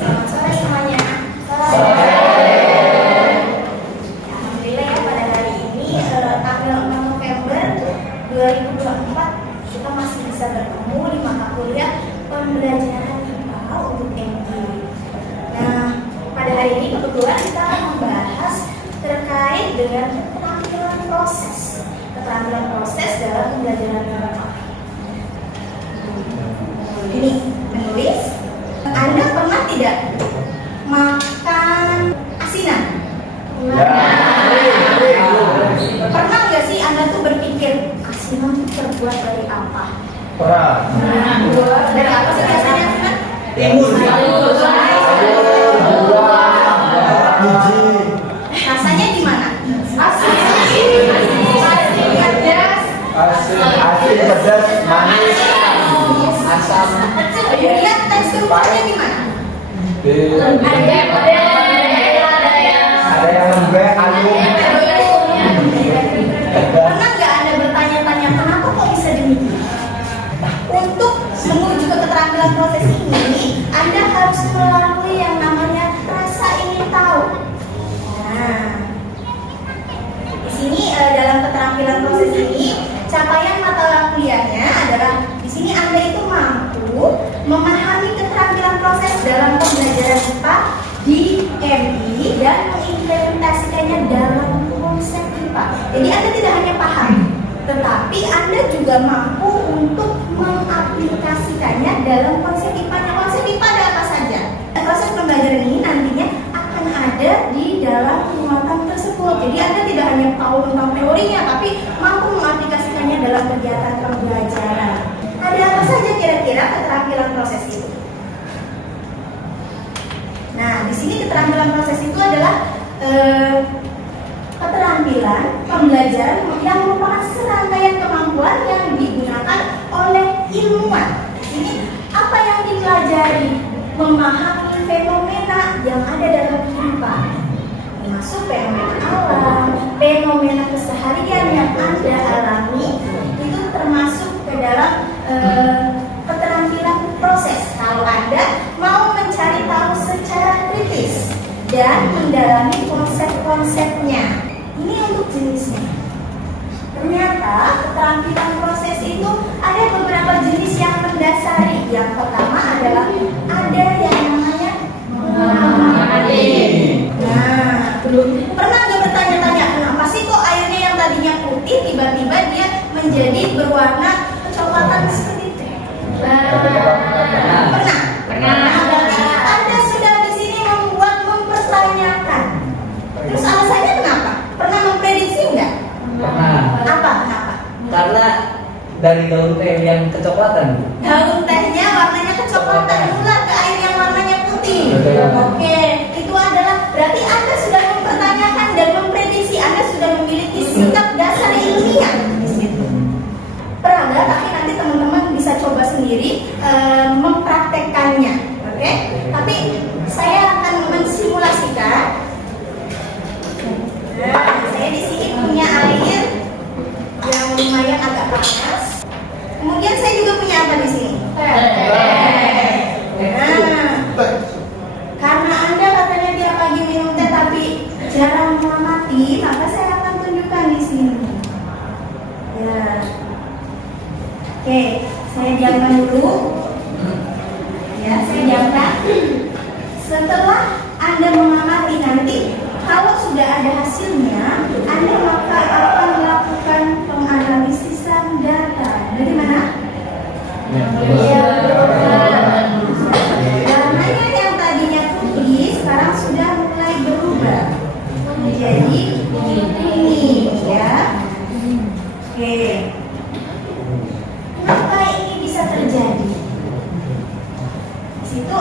Selamat sore semuanya. Alhamdulillah ya, pada hari ini tanggal 6 November 2024 kita masih bisa bertemu di mata kuliah pembelajaran IPA untuk MI. Nah, pada hari ini kebetulan kita akan membahas terkait dengan keterampilan proses dalam pembelajaran IPA. Ini menulis. Anda pernah tidak makan asinan? Pernah nggak sih Anda tuh berpikir asinan itu terbuat dari apa? Pernah. Dari apa sih biasanya asinan? Timun. Biji. Rasanya gimana? Asin, pedas, manis, asam. Lihat teksturnya gimana? Ada yang lembek, halus. Pernah nggak Anda bertanya-tanya kenapa kok bisa demikian? Untuk menuju ke keterampilan proses ini, Anda harus melalui yang namanya rasa ingin tahu. Nah, di sini dalam keterampilan proses ini, capaian mata kuliahnya adalah di sini Anda itu mampu memahami keterampilan proses dalam pembelajaran IPA di MI dan mengimplementasikannya dalam konsep IPA. Jadi Anda tidak hanya paham, tetapi Anda juga mampu untuk mengaplikasikannya dalam konsep IPA-nya. Konsep IPA ada apa saja? Proses pembelajaran ini nantinya akan ada di dalam muatan tersebut. Jadi Anda tidak hanya tahu tentang teorinya, tapi mampu mengaplikasikannya dalam kegiatan pembelajaran. Ada apa saja kira-kira keterampilan proses itu? Nah, di sini keterampilan proses itu adalah keterampilan pembelajaran yang merupakan serangkaian kemampuan yang digunakan oleh ilmuwan. Di sini apa yang dipelajari? Memahami fenomena yang ada dalam kehidupan, termasuk fenomena alam, fenomena keseharian yang Anda alami, itu termasuk ke dalam keterampilan proses. Kalau Anda mau mencari tahu secara kritis dan mendalami konsep-konsepnya, ini untuk jenisnya. Ternyata keterampilan proses itu ada beberapa jenis yang mendasari. Yang pertama adalah ada yang namanya mengamati. Nah, pernah nggak bertanya-tanya kenapa sih kok airnya yang tadinya putih tiba-tiba dia menjadi berwarna kecoklatan seperti itu? Pernah. Berarti Anda sudah di sini mempertanyakan. Terus alasannya kenapa? Pernah memprediksi enggak? Pernah. Apa? Kenapa? Karena dari daun teh yang kecoklatan. Daun tehnya warnanya kecoklatan, nular ke air yang warnanya putih. Oke, itu adalah berarti Anda sudah mempertanyakan dan memprediksi. Anda sudah memiliki sikap dasar ilmiah di situ. Peraga, tapi nanti teman-teman bisa coba sendiri mempraktekkannya. Oke? Tapi saya akan mensimulasikan. Nah, saya di sini punya air yang lumayan agak panas. Kemudian saya juga punya apa di sini? Nah, karena Anda katanya tiap pagi minum teh tapi jarang mengamati, maka saya akan tunjukkan di sini. Ya, oke, saya diamkan dulu. Ya, saya diamkan. Setelah Anda mengamati nanti, kalau sudah ada hasilnya, Anda maka akan melakukan penganalisisan data. Dari mana? Ya, warnanya yang tadinya putih sekarang sudah mulai berubah menjadi ini, ya. Oke.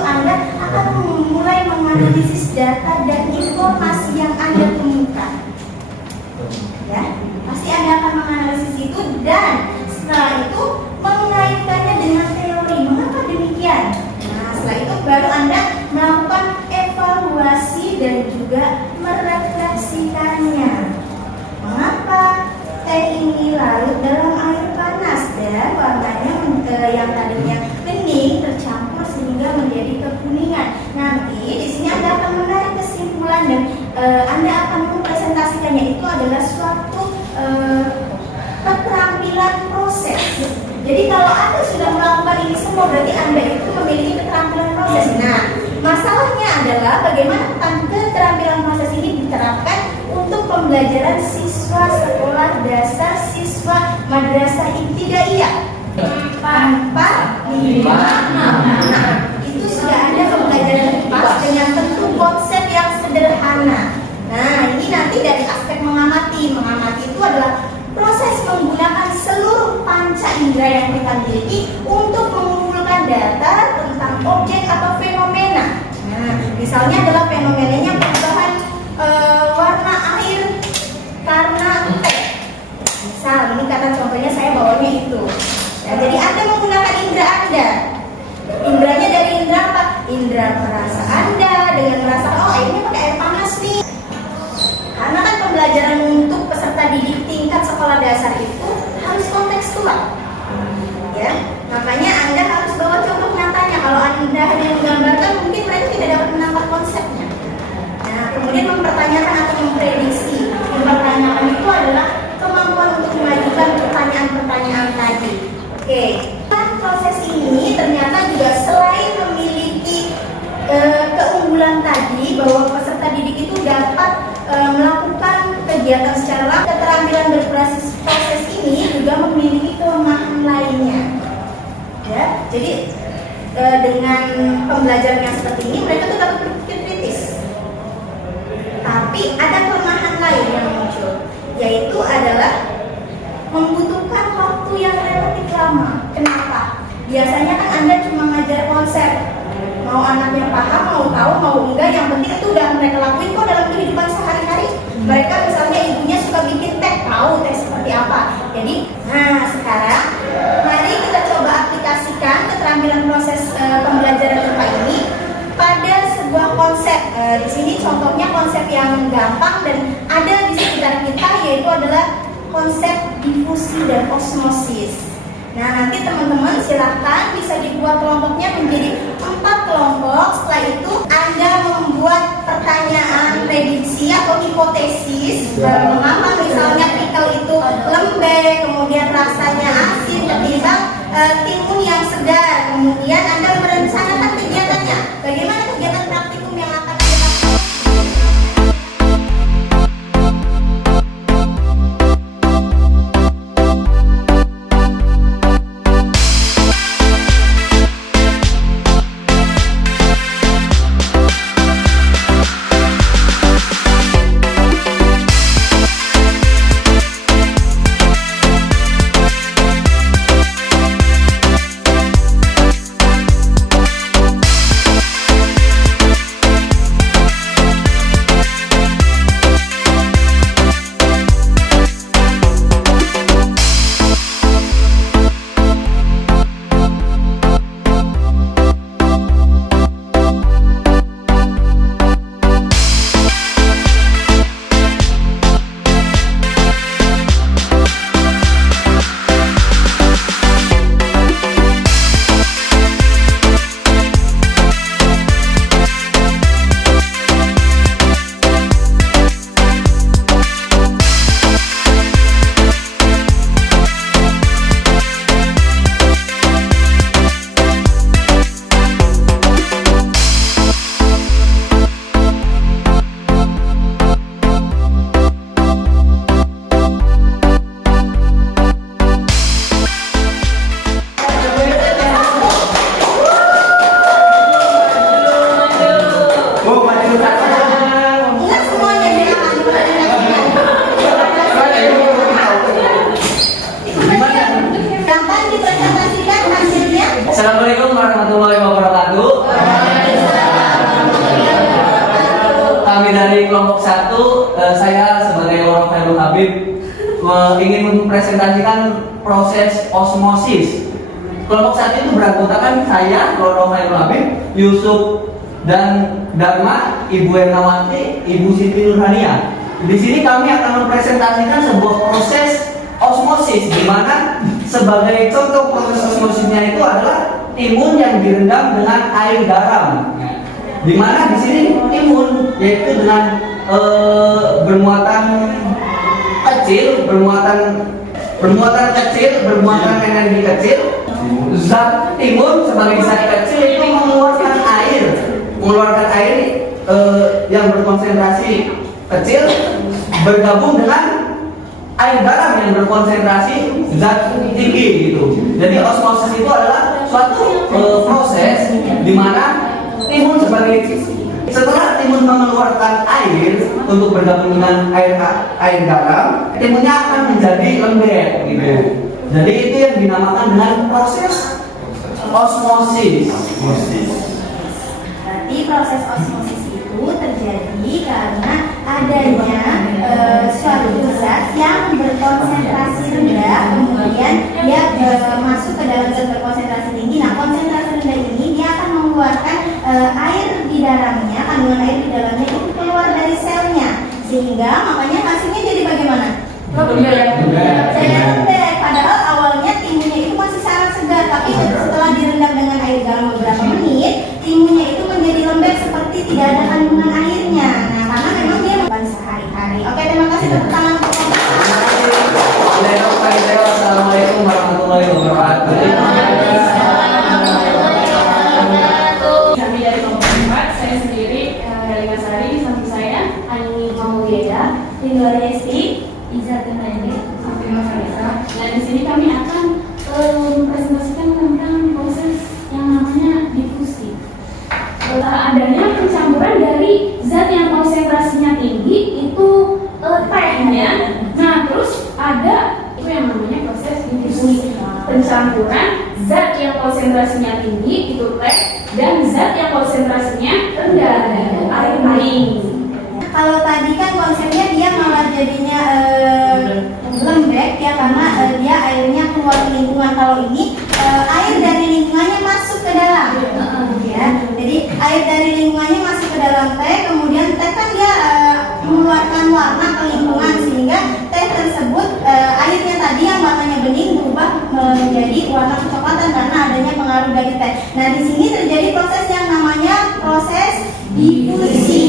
Anda akan mulai menganalisis data dan informasi yang Anda temukan. Ya, pasti Anda akan menganalisis itu dan setelah itu mengaitkannya dengan teori. Mengapa demikian? Nah, setelah itu baru Anda melakukan evaluasi dan juga merefleksikannya. Mengapa teh ini larut dalam air panas dan warnanya yang tadinya bening tercampur sehingga menjadi kekuningan. Nanti di sini Anda akan menarik kesimpulan dan Anda akan mempresentasikannya. Itu adalah suatu keterampilan proses. Jadi kalau Anda sudah melakukan ini semua berarti Anda itu memiliki keterampilan proses. Nah, masalahnya adalah bagaimana keterampilan proses ini diterapkan untuk pembelajaran siswa sekolah dasar, siswa madrasah ibtidaiyah. 4, 5, 6. Itu sudah ada pembelajaran pas dengan bentuk konsep yang sederhana. Nah, ini nanti dari aspek mengamati. Mengamati itu adalah proses menggunakan seluruh panca indera yang kita miliki untuk mengumpulkan data tentang objek atau fenomena. Nah, misalnya adalah fenomenanya perubahan warna air karena teh. Misal, ini kata contohnya saya bawanya itu. Ya, jadi Anda menggunakan indera Anda. Inderanya dari indera apa? Indera perasa Anda dengan merasakan, oh airnya pakai air panas nih. Karena kan pembelajaran untuk peserta didik tingkat sekolah dasar itu harus kontekstual. Ya, makanya Anda harus bawa contoh nyatanya. Kalau Anda hanya menggambarkan, mungkin mereka tidak dapat menangkap konsepnya. Nah, kemudian mempertanyakan atau memprediksi. Mempertanyakan itu adalah kemampuan untuk mengajukan pertanyaan-pertanyaan tadi. Oke, proses ini ternyata juga selain memiliki keunggulan tadi bahwa peserta didik itu dapat melakukan kegiatan secara langsung, keterampilan berproses ini juga memiliki kelemahan lainnya. Ya, jadi dengan pembelajaran yang seperti ini mereka tuh dapat berpikir kritis. Tapi ada kelemahan lain yang muncul, yaitu adalah membutuhkan waktu yang relatif lama. Kenapa? Biasanya kan Anda cuma ngajar konsep, mau anaknya paham, mau tahu, mau enggak, yang penting itu udah mereka lakuin kok dalam kehidupan sehari-hari. Mereka misalnya ibunya suka bikin teh, tahu teh seperti apa. Jadi, nah sekarang mari kita coba aplikasikan keterampilan proses pembelajaran IPA ini pada sebuah konsep. Di sini contohnya konsep yang gampang dan ada di sekitar kita, yaitu adalah konsep difusi dan osmosis. Nah, nanti teman-teman silahkan bisa dibuat kelompoknya menjadi 4 kelompok. Setelah itu Anda membuat pertanyaan prediksi atau hipotesis. Mengapa misalnya pickle itu lembek, kemudian rasanya asin ketimbang timun yang segar. Kemudian Anda merencanakan kegiatannya. Bagaimana kegiatan praktikum yang akan Anda lakukan? saya sebagai Loro Khairul Habib ingin mempresentasikan proses osmosis. Kelompok 1 itu beranggotakan saya, Loro Khairul Habib, Yusuf dan Dharma, Ibu Ernawati, Ibu Siti Nurhania. Di sini kami akan mempresentasikan sebuah proses osmosis, di mana sebagai contoh proses osmosisnya itu adalah timun yang direndam dengan air garam. Di mana di sini timun yaitu dengan bermuatan energi kecil. Zat timun sebagai zat kecil itu mengeluarkan air yang berkonsentrasi kecil bergabung dengan air garam yang berkonsentrasi zat tinggi gitu. Jadi osmosis itu adalah suatu proses di mana timun setelah timun mengeluarkan air untuk bergabung dengan air garam, timunnya akan menjadi lembek gitu. Jadi itu yang dinamakan dengan proses osmosis. Berarti proses osmosis itu terjadi karena adanya suatu zat yang berkonsentrasi rendah, kemudian dia masuk ke dalam zat berkonsentrasi tinggi. Nah, konsentrasi rendah ini dia akan mengeluarkan air di dalamnya, kandungan air di dalamnya itu keluar dari selnya, sehingga makanya hasilnya jadi bagaimana? Jadi lembek. Padahal awalnya timunnya itu masih sangat segar, tapi setelah direndam dengan air garam beberapa menit, timunnya itu menjadi lembek seperti tidak ada kandungan airnya. Nah, karena memang dia makan sehari-hari. Oke, terima kasih tepuk tangan untuk Assalamualaikum warahmatullahi wabarakatuh. Kami dari kelompok 4, saya sendiri Helena Sari, samping saya Ani Mamuliada, Rinduan Esti, Iza Tenani, Samping Farisa. Nah, di sini kami akan mempresentasikan tentang proses yang namanya difusi. Adanya pencampuran dari zat yang konsentrasinya tinggi itu tehnya. Nah, terus ada itu yang namanya proses difusi. Pencampuran zat yang konsentrasinya tinggi itu teh dan zat yang konsentrasinya rendah yaitu air main. Kalau tadi kan konsepnya dia malah jadinya lembek ya, karena dia airnya keluar ke lingkungan. Kalau ini air dari lingkungannya masuk ke dalam ya. Jadi air dari lingkungannya masuk ke dalam teh, kemudian teh kan dia mengeluarkan warna ke lingkungan, sehingga teh tersebut airnya tadi yang warnanya bening berubah menjadi warna kecoklatan karena adanya pengaruh dari teh. Nah, di sini terjadi proses yang namanya proses difusi.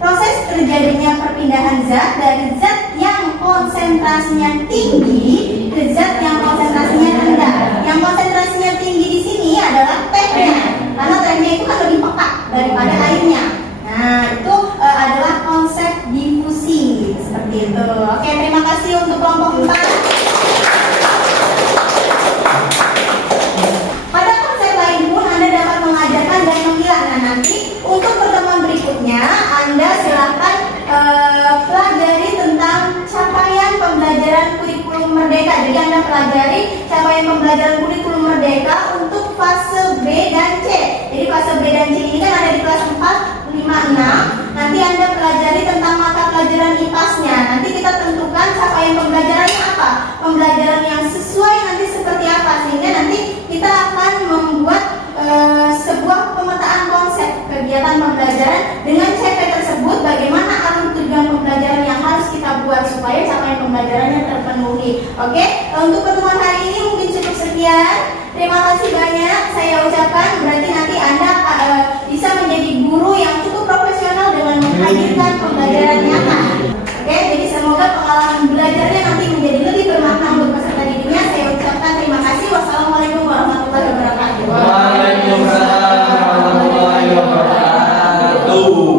Proses terjadinya perpindahan zat dari zat yang konsentrasinya tinggi ke zat yang konsentrasinya rendah. Yang konsentrasinya tinggi di sini adalah tehnya, karena tehnya itu kan lebih pekat daripada airnya. Nah, itu adalah konsep difusi seperti itu. Oke, terima kasih untuk kelompok 4. Pada konsep lain pun Anda dapat mengajarkan dan memilah. Nah, nanti untuk pertemuan berikutnya Anda silakan pelajari tentang capaian pembelajaran kurikulum merdeka. Jadi Anda pelajari capaian pembelajaran kurikulum merdeka untuk fase B dan C. Jadi fase B dan C ini kan ada di kelas 4, 5, 6. Nanti Anda pelajari tentang mata pelajaran IPAS-nya. Nanti kita tentukan capaian pembelajarannya apa, pembelajaran yang sesuai nanti seperti apa, sehingga nanti kita akan membuat sebuah pemetaan konsep kegiatan pembelajaran dengan CP tersebut, bagaimana alur tujuan pembelajaran yang harus kita buat supaya capaian pembelajarannya terpenuhi. Oke, untuk pertemuan hari ini mungkin cukup sekian. Terima kasih banyak. Saya